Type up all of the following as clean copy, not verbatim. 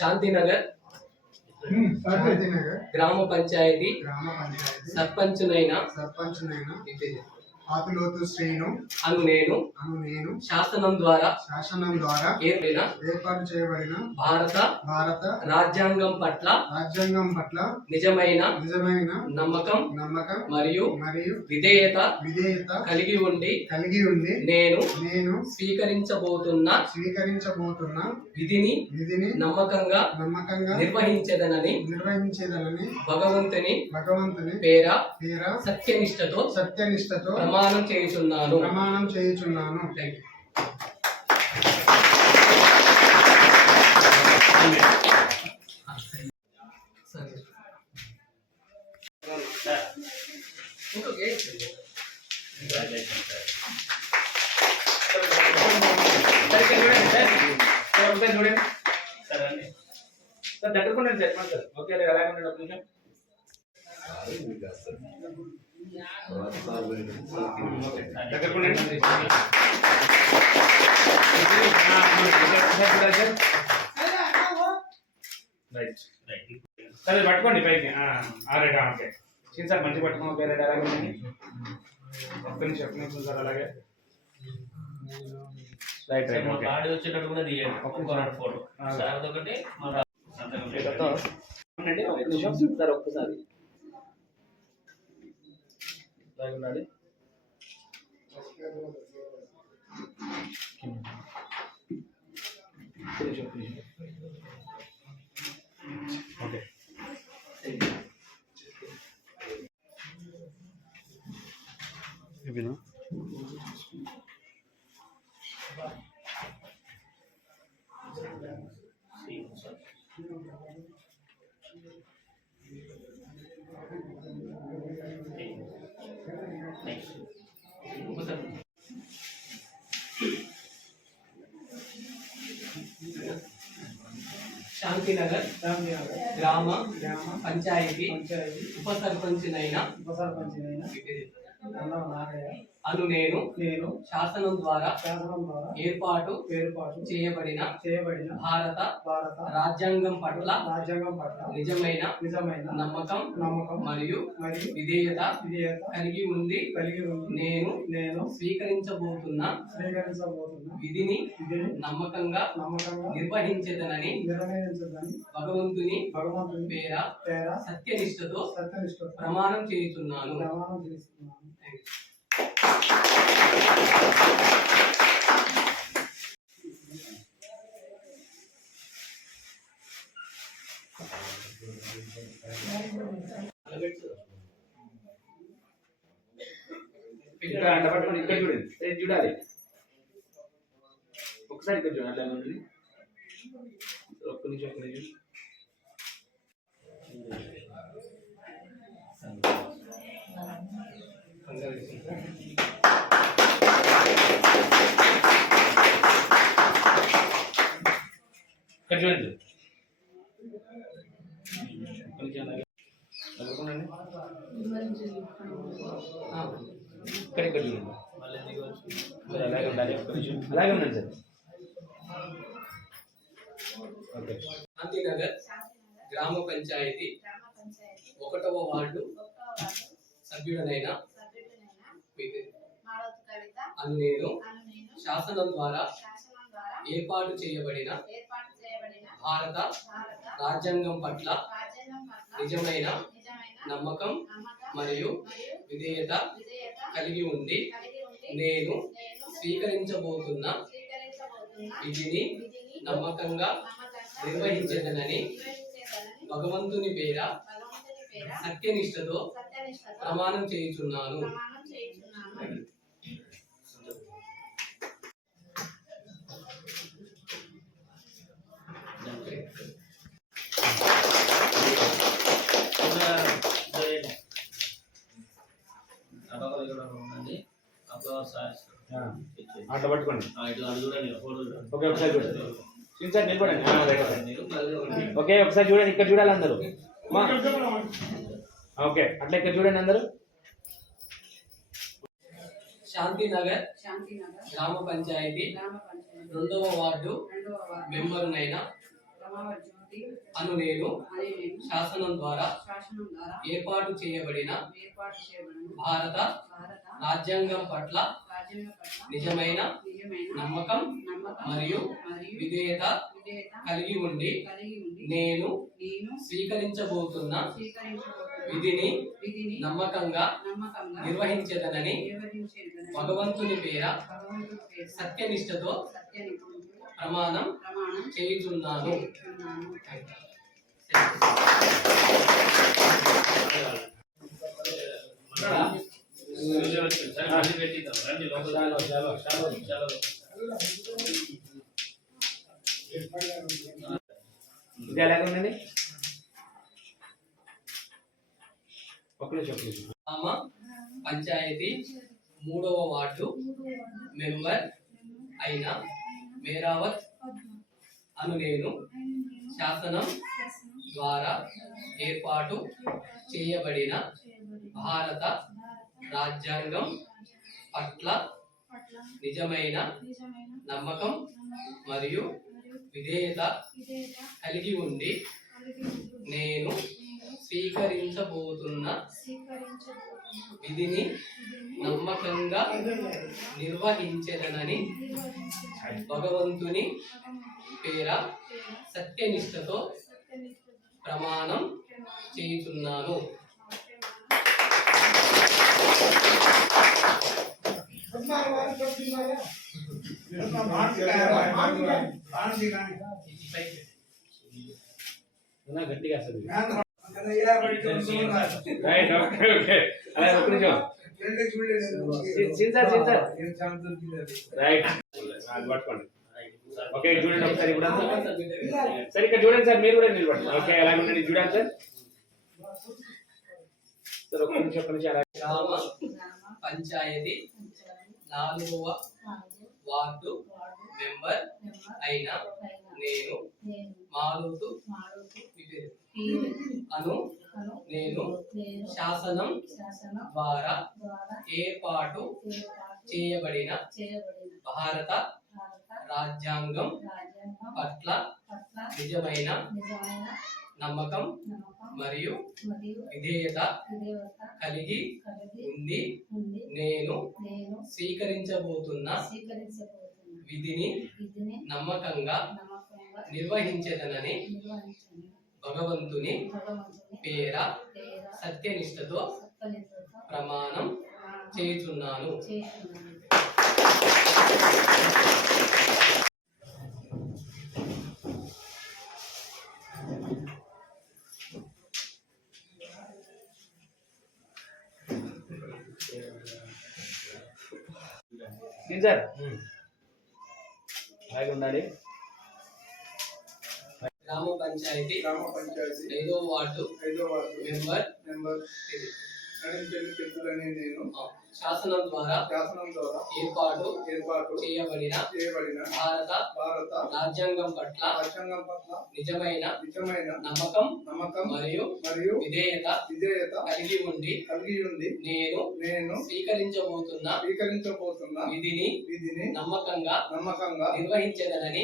శాంతినగర్ గ్రామ పంచాయతీ సర్పంచునైన ఆతులోతు శ్రీను అను నేను శాసనం ద్వారా ఏర్పాటు చేయబడిన భారత రాజ్యాంగం పట్ల నిజమైన నమ్మకం మరియు విధేయత కలిగి ఉండి నేను స్వీకరించబోతున్న విధిని నమ్మకంగా నిర్వహించేదనని భగవంతుని పేర సత్యనిష్టతో ప్రమాణం చేయుచున్నాను. దగ్గరకుండండి సార్ ఓకే అలాగే ఉండండి సరే పట్టుకోండి పైకి రైట్ ఓకే చిన్న సార్ మంచి పట్టుకోండి ఓకే రైట్ అలాగే ఉండండి ఒక్క నిమిషం సార్ అలాగే రైట్ రైట్ ఓకే గాడి వచ్చేటట్టు కూడా తీయండి ఒక్క ఫోటో సార్ ఒకటి మన ఉండండి ఒక్క నిమిషం సార్ ఒక్కసారి అలాగే ఉండాలి ఓకే ఇవినా శాంతినగర్ గ్రామ పంచాయతీ ఉప సర్పంచినైన అను నేను శాసనం ద్వారా ఏర్పాటు చేయబడిన భారత రాజ్యాంగం పట్ల నిజమైన నమ్మకం మరియు విధేయత కలిగి ఉండి నేను స్వీకరించబోతున్న విధిని నమ్మకంగా నిర్వహించేదనని భగవంతుని పేర సత్యనిష్టతో ప్రమాణం చేయుచున్నాను. ఇక్కడ చూడండి చూడాలి ఒకసారి ఇక్కడ చూడాలి అలా ఉంది ఒక్క నిమిషం ఇక్కడ చూడండి ఇక్కడ చూడండి అలాగే ఉండాలి అలాగే ఉండండి సార్ ఓకే శాంతినగర్ గ్రామ పంచాయతీ 1వ వార్డు సభ్యుడనైన అను నేను శాసనం ద్వారా ఏర్పాటు చేయబడిన భారత రాజ్యాంగం పట్ల నిజమైన నమ్మకం మరియు విధేయత కలిగి ఉండి నేను స్వీకరించబోతున్న విధిని నమ్మకంగా నిర్వహించేదనని భగవంతుని పేర సత్యనిష్టతో ప్రమాణం చేయుచున్నాను. అట్లా పట్టుకోండి ఓకే ఒకసారి చూడండి సార్ నిలబడండి ఓకే ఒకసారి చూడండి ఇక్కడ చూడాలి అందరూ ఓకే అట్లా ఇక్కడ చూడండి అందరూ శాంతినగర్ గ్రామ పంచాయతీ 2వ వార్డు మెంబరునైన అను నేను శాసనం ద్వారా ఏర్పాటు చేయబడిన భారత రాజ్యాంగం పట్ల నిజమైన నమ్మకం మరియు విధేయత కలిగి ఉండి నేను స్వీకరించబోతున్న విధిని నమ్మకంగా నిర్వహించేదనని భగవంతుని పేర సత్యనిష్టతో ప్రమాణం చేయుచున్నాను. గ్రామ పంచాయతీ 3వ వార్డు మెంబర్ అయిన మేరావత్ అను నేను శాసనం ద్వారా ఏర్పాటు చేయబడిన భారత రాజ్యాంగం పట్ల నిజమైన నమ్మకం మరియు విధేయత కలిగి ఉండి నేను స్వీకరించబోతున్న విధిని నమ్మకంగా నిర్వహించెదనని భగవంతుని పేర సత్యనిష్టతో ప్రమాణం చేయుచున్నాను. గట్టిగా రైట్ ఓకే ఓకే అలా ఒక నిమిషం రైట్ పట్టుకోండి ఓకే చూడండి ఒకసారి ఇప్పుడు సరే ఇక్కడ చూడండి సార్ మీరు కూడా నిలబడండి ఓకే ఎలా ఉండండి చూడండి సార్ సార్ ఒక నిమిషం గ్రామ పంచాయతీ 4వ వార్డు మెంబర్ అయిన నేను మారుతు అను నేను శాసనం ద్వారా ఏర్పాటు చేయబడిన భారత రాజ్యాంగం పట్ల నిజమైన నమ్మకం మరియు విధేయత కలిగి ఉండి నేను స్వీకరించబోతున్న విధిని నమ్మకంగా నిర్వహించేదనని భగవంతుని పేర సత్యనిష్టతో ప్రమాణం చేయుచున్నాను. సార్ అలాగే ఉండాలి. గ్రామ పంచాయతీ 5వ వార్డు మెంబర్ నేను శాసనం ద్వారా ఏర్పాటు చేయబడిన భారత రాజ్యాంగం పట్ల నిజమైన నమ్మకం మరియు విధేయత కలిగి ఉండి నేను స్వీకరించబోతున్న విధిని నమ్మకంగా నిర్వహించదనని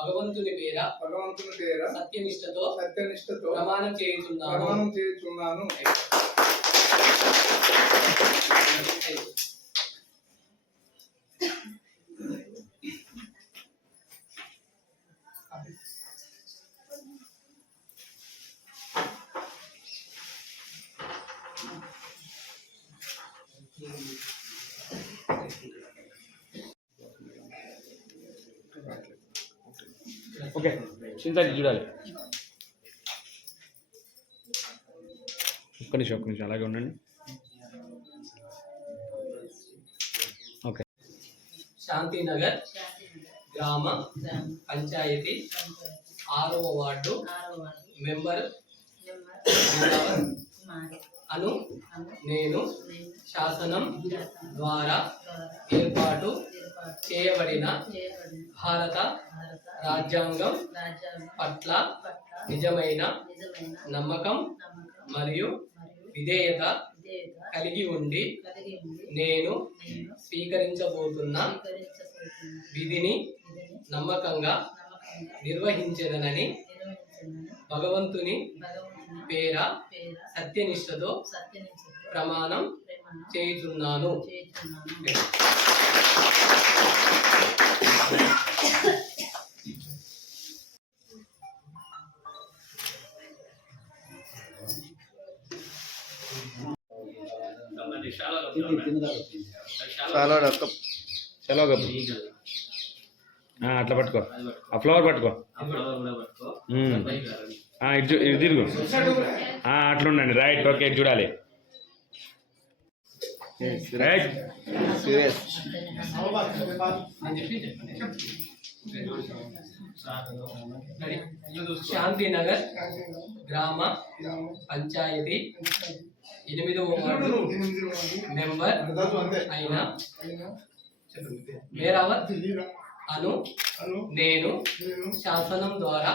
భగవంతుని పేర సత్యనిష్టతో ప్రమాణం చేయుచున్నాను. ఓకే చింతకి చూడాలి. ఒక్క నిమిషం అలాగే ఉండండి. ఓకే శాంతినగర్ గ్రామ పంచాయతీ 6వ వార్డు మెంబర్ అను నేను శాసనం ద్వారా ఏర్పాటు చేయబడిన భారత రాజ్యాంగం పట్ల నిజమైన నమ్మకం మరియు విధేయత కలిగి ఉండి నేను స్వీకరించబోతున్న విధిని నమ్మకంగా నిర్వహించెదనని భగవంతుని పేర సత్యనిష్టతో ప్రమాణం చేయుచున్నాను. అట్లా పట్టుకో, ఆ ఫ్లవర్ పట్టుకో, ఇటు తిరుగు, అట్లా ఉండండి. రైట్, ఓకే, చూడాలి. రైట్, శాంతినగర్ గ్రామ పంచాయతీ 8వ వార్డు మెంబర్ అయిన మేరావత్ అను నేను శాసనం ద్వారా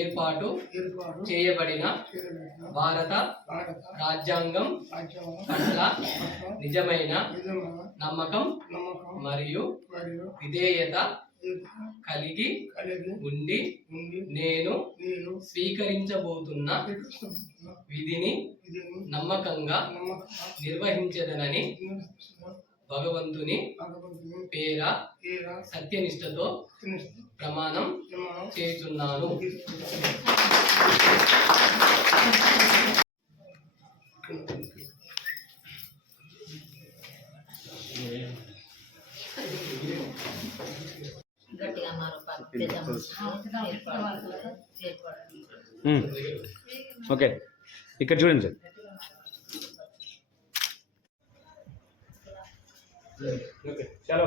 ఏర్పాటు చేయబడిన భారత రాజ్యాంగం పట్ల నిజమైన నమ్మకం మరియు విధేయత కలిగి ఉండి నేను స్వీకరించబోతున్న విధిని నమ్మకంగా నిర్వహించదనని భగవంతుని పేర సత్యనిష్టతో ప్రమాణం చేస్తున్నాను. ఓకే, ఇక్కడ చూడండి సార్. ఓకే, చాలా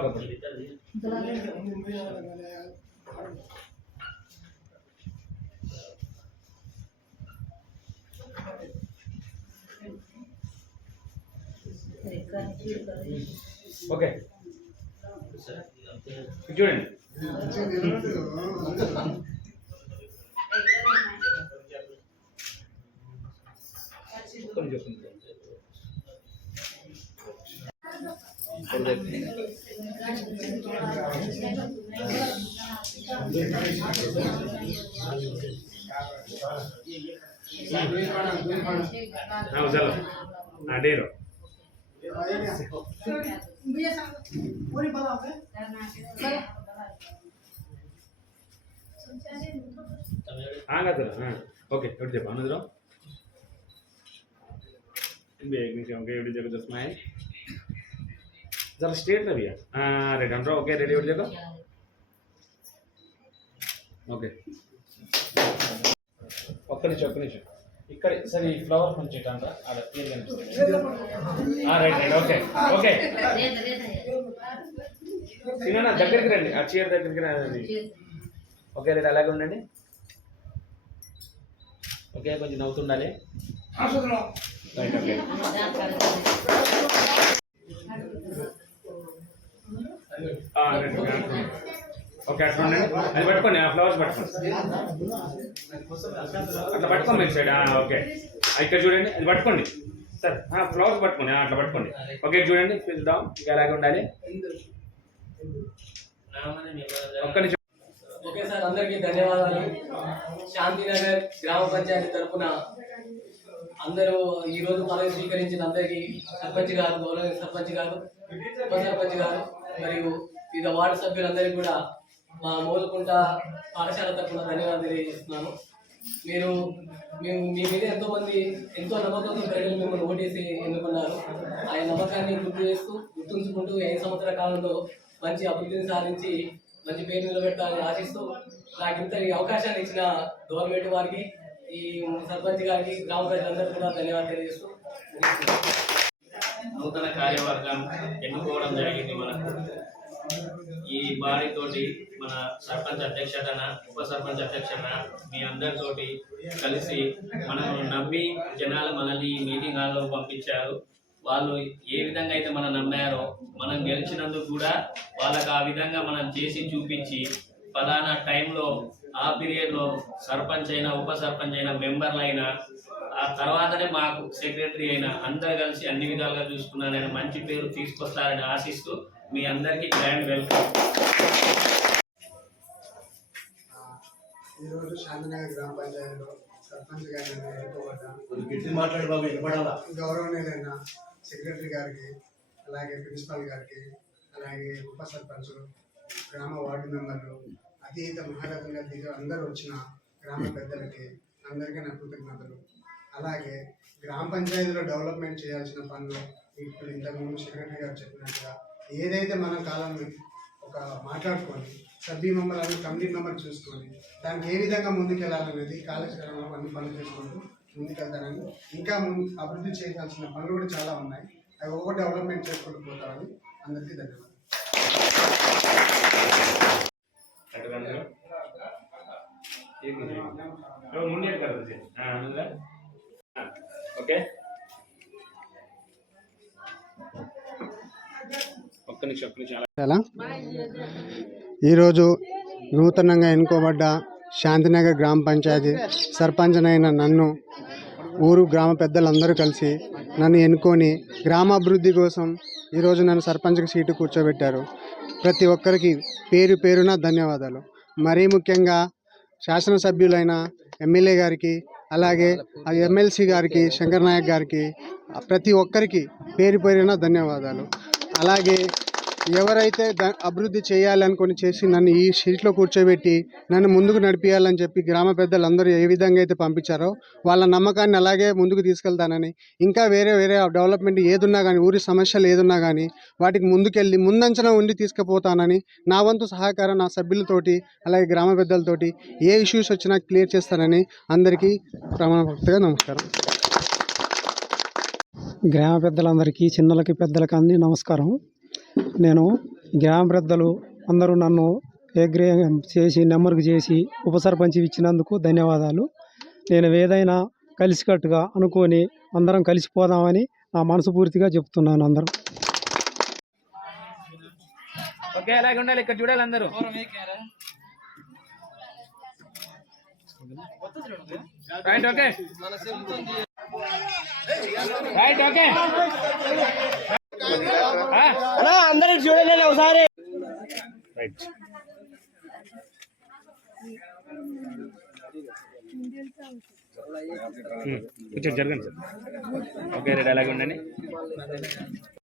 ఓకే, చూడండి. డేరో ओके एवढं दे पाहून जरा एक निमिषम ओके एवढी जगह चष्मा आहे जरा स्ट्रेट ना भैया रेडी अंदर ओके रेडी एवढी जगह ओके ఒక్క నిమిషం ఇక్కడ సరే ఈ ఫ్లవర్ కొంచెం ఇట్లా ఆడ క్లియర్ కనిపిస్తుంది. రైట్ రైట్ ఓకే ఓకే సినా దగ్గరికి రండి, ఆ చైర్ దగ్గరికి రండి. ఓకే రైట్ అలాగే ఉండండి. ఓకే కొంచెం నవ్వుతుండాలి. రైట్ ఓకే ఓకే అట్లా ఉండండి. అది పట్టుకోండి, ఆ ఫ్లవర్స్ పట్టుకోండి, అట్లా పట్టుకోండి మీరు సైడ్. ఓకే ఇక్కడ చూడండి, అది పట్టుకోండి సార్, ఫ్లవర్స్ పట్టుకోండి, అట్లా పట్టుకోండి. ఓకే చూడండి, చూద్దాం ఇంకా అలాగే ఉండాలి. ఒక్క నిమిషం. ఓకే సార్, అందరికీ ధన్యవాదాలు. శాంతినగర్ గ్రామ పంచాయతీ తరఫున అందరూ ఈరోజు పదవి స్వీకరించిన అందరికీ సర్పంచ్ గారు, గౌరవ సర్పంచ్ గారు, ఉప సర్పంచ్ గారు మరియు వివిధ వార్డు సభ్యులందరికీ కూడా మా మూలకుంట పాఠశాల తరఫున ధన్యవాదాలు తెలియజేస్తున్నాను. మీ మీద ఎంతో నమ్మకంతో ప్రజలు మిమ్మల్ని ఓటేసి ఎన్నుకున్నారు. ఆయన నమ్మకాన్ని గుర్తుంచుకుంటూ 5 సంవత్సరాల కాలంలో మంచి అభివృద్ధిని సాధించి మంచి పేరు నిలబెట్టాలని ఆశిస్తూ నాకు ఇంత అవకాశాన్ని ఇచ్చిన గవర్నమెంట్ వారికి, ఈ సర్పంచ్ గారికి, గ్రామ ప్రజలందరికీ కూడా ధన్యవాదాలు తెలియజేస్తూ నూతన కార్యవర్గం ఎన్నుకోవడం జరిగింది. మనకు ఈ బాడీతోటి మన సర్పంచ్ అధ్యక్షతన, ఉప సర్పంచ్ అధ్యక్షతన మీ అందరితోటి కలిసి మనం నమ్మి జనాలు మనల్ని మీటింగ్ హాల్లో పంపించారు. వాళ్ళు ఏ విధంగా అయితే మనం నమ్మారో మనం గెలిచినందుకు కూడా వాళ్ళకి ఆ విధంగా మనం చేసి చూపించి ఫలానా టైంలో ఆ పీరియడ్లో సర్పంచ్ అయినా, ఉప సర్పంచ్ అయినా, మెంబర్లు అయినా, ఆ తర్వాతనే మాకు సెక్రటరీ అయినా అందరు కలిసి అన్ని విధాలుగా చూసుకున్నారని మంచి పేరు తీసుకొస్తారని ఆశిస్తూ మీ అందరికీ గ్రాండ్ వెల్కమ్. ఈరోజు శాంతినగర్ గ్రామ పంచాయతీలో సర్పంచ్ గారిని ఎన్నుకోబడ్డ గౌరవనీయులైన సెక్రటరీ గారికి, అలాగే ప్రిన్సిపాల్ గారికి, అలాగే ఉప సర్పంచులు, గ్రామ వార్డు మెంబర్లు, అతీత మహారథంగా దిగి అందరూ వచ్చిన గ్రామ పెద్దలకి అందరికీ నా కృతజ్ఞతలు. అలాగే గ్రామ పంచాయతీలో డెవలప్మెంట్ చేయాల్సిన పనులు ఇప్పుడు ఇంతకుముందు సెక్రటరీ గారు చెప్పినట్టుగా ఏదైతే మనం కాలాన్ని ఒక మాట్లాడుకొని సభ్య మెంబర్లను కమిటీ మెంబర్ చూసుకొని దానికి ఏ విధంగా ముందుకెళ్ళాలనేది కాలక్రమంలో అన్ని పనులు చేసుకుంటూ ముందుకెళ్తానని, ఇంకా అభివృద్ధి చేయాల్సిన పనులు కూడా చాలా ఉన్నాయి. అవి ఒక్కొక్క డెవలప్మెంట్ చేసుకుంటూ పోతామని అందరికీ ధన్యవాదాలు. ఓకే, ఒక్క నిమిషం. ఈరోజు నూతనంగా ఎన్నుకోబడ్డ శాంతినగర్ గ్రామ పంచాయతీ సర్పంచ్నైన నన్ను ఊరు గ్రామ పెద్దలందరూ కలిసి నన్ను ఎన్నుకొని గ్రామాభివృద్ధి కోసం ఈరోజు నన్ను సర్పంచ్కి సీటు కూర్చోబెట్టారు. ప్రతి ఒక్కరికి పేరు పేరున ధన్యవాదాలు. మరీ ముఖ్యంగా శాసనసభ్యులైన ఎమ్మెల్యే గారికి, అలాగే ఎమ్మెల్సీ గారికి, శంకర్ నాయక్ గారికి, ప్రతి ఒక్కరికి పేరు పేరున ధన్యవాదాలు. అలాగే ఎవరైతే అభివృద్ధి చేయాలనుకొని చేసి నన్ను ఈ సీట్లో కూర్చోబెట్టి నన్ను ముందుకు నడిపించాలని చెప్పి గ్రామ పెద్దలందరూ ఏ విధంగా అయితే పంపించారో వాళ్ళ నమ్మకాన్ని అలాగే ముందుకు తీసుకెళ్తానని, ఇంకా వేరే డెవలప్మెంట్ ఏదున్నా కానీ, ఊరి సమస్యలు ఏదున్నా కానీ వాటికి ముందుకెళ్ళి ముందంచన ఉండి తీసుకుపోతానని, నా వంతు సహకారం నా సభ్యులతోటి అలాగే గ్రామ పెద్దలతోటి ఏ ఇష్యూస్ వచ్చినా క్లియర్ చేస్తానని అందరికీ ప్రమాణపత్రంగా నమస్కారం. గ్రామ పెద్దలందరికీ, చిన్నలకి పెద్దలకి అన్ని నమస్కారం. నేను గ్రామ పెద్దలు అందరూ నన్ను చేసి నెంబర్కి చేసి ఉప సర్పంచ్ ఇచ్చినందుకు ధన్యవాదాలు. నేను ఏదైనా కలిసికట్టుగా అనుకొని అందరం కలిసిపోదామని నా మనస్ఫూర్తిగా చెప్తున్నాను. అందరం ఓకే, అలాగే ఉండాలి. ఇక్కడ చూడాలి అందరూ. రైట్, ఓకే రైట్, ఓకే అందరూ చూడండి ఒకసారి. రైట్, కొంచెం జరగండి సార్. ఓకే, రెడీ, అలాగే ఉండండి.